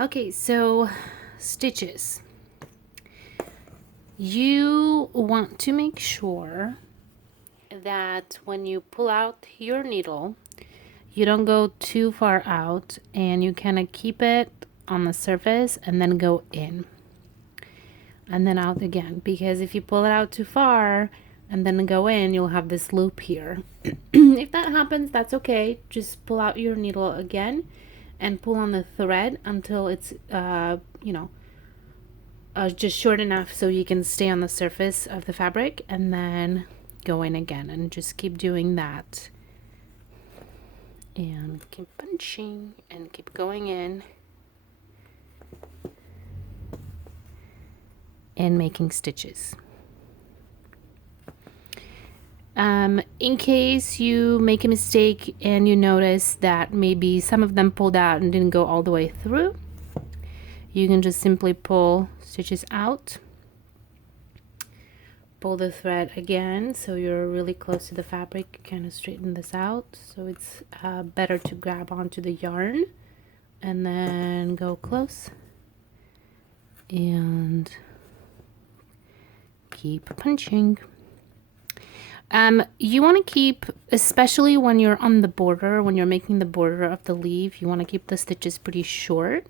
Okay, so stitches. You want to make sure that when you pull out your needle, you don't go too far out and you kind of keep it on the surface and then go in and then out again, because if you pull it out too far and then go in, you'll have this loop here. If that happens, that's okay. Just pull out your needle again and pull on the thread until it's just short enough so you can stay on the surface of the fabric, and then go in again and just keep doing that and keep punching and keep going in and making stitches. In case you make a mistake and you notice that maybe some of them pulled out and didn't go all the way through, you can just simply pull stitches out, pull the thread again so you're really close to the fabric, kind of straighten this out so it's better to grab onto the yarn, and then go close and keep punching. You want to keep, especially when you're on the border, when you're making the border of the leaf, you want to keep the stitches pretty short.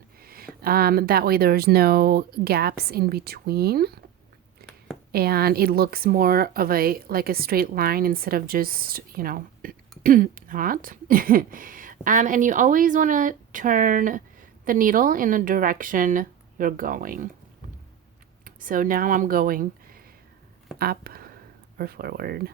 That way there's no gaps in between and it looks more of like a straight line instead of just, not. And you always want to turn the needle in the direction you're going. So now I'm going up or forward,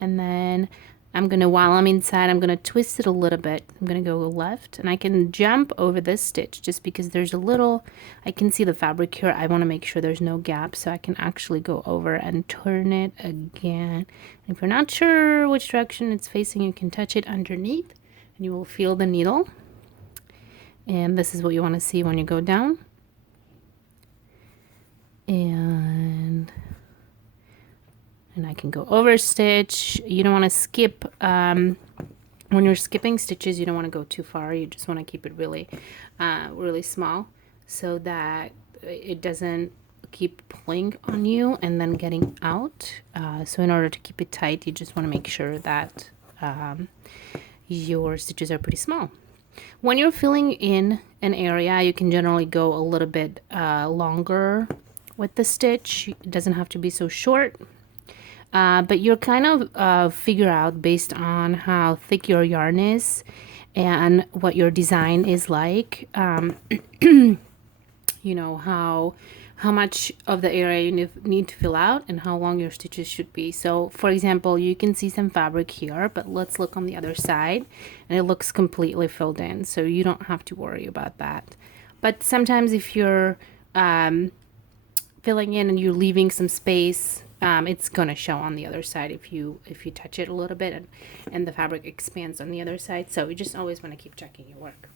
and then I'm gonna, while I'm inside, I'm gonna twist it a little bit. I'm gonna go left, and I can jump over this stitch just because there's a little, I can see the fabric here. I want to make sure there's no gap, so I can actually go over and turn it again. And if you're not sure which direction it's facing, you can touch it underneath and you will feel the needle. And this is what you want to see when you go down. And I can go over stitch. You don't want to skip, when you're skipping stitches, you don't want to go too far. You just want to keep it really, really small so that it doesn't keep pulling on you and then getting out. So in order to keep it tight, you just want to make sure that your stitches are pretty small. When you're filling in an area, you can generally go a little bit longer with the stitch. It doesn't have to be so short. But you're kind of figure out based on how thick your yarn is and what your design is like, how much of the area you need to fill out and how long your stitches should be. So for example, you can see some fabric here, but let's look on the other side and it looks completely filled in, so you don't have to worry about that. But sometimes if you're filling in and you're leaving some space, it's gonna show on the other side if you touch it a little bit, and the fabric expands on the other side. So you just always want to keep checking your work.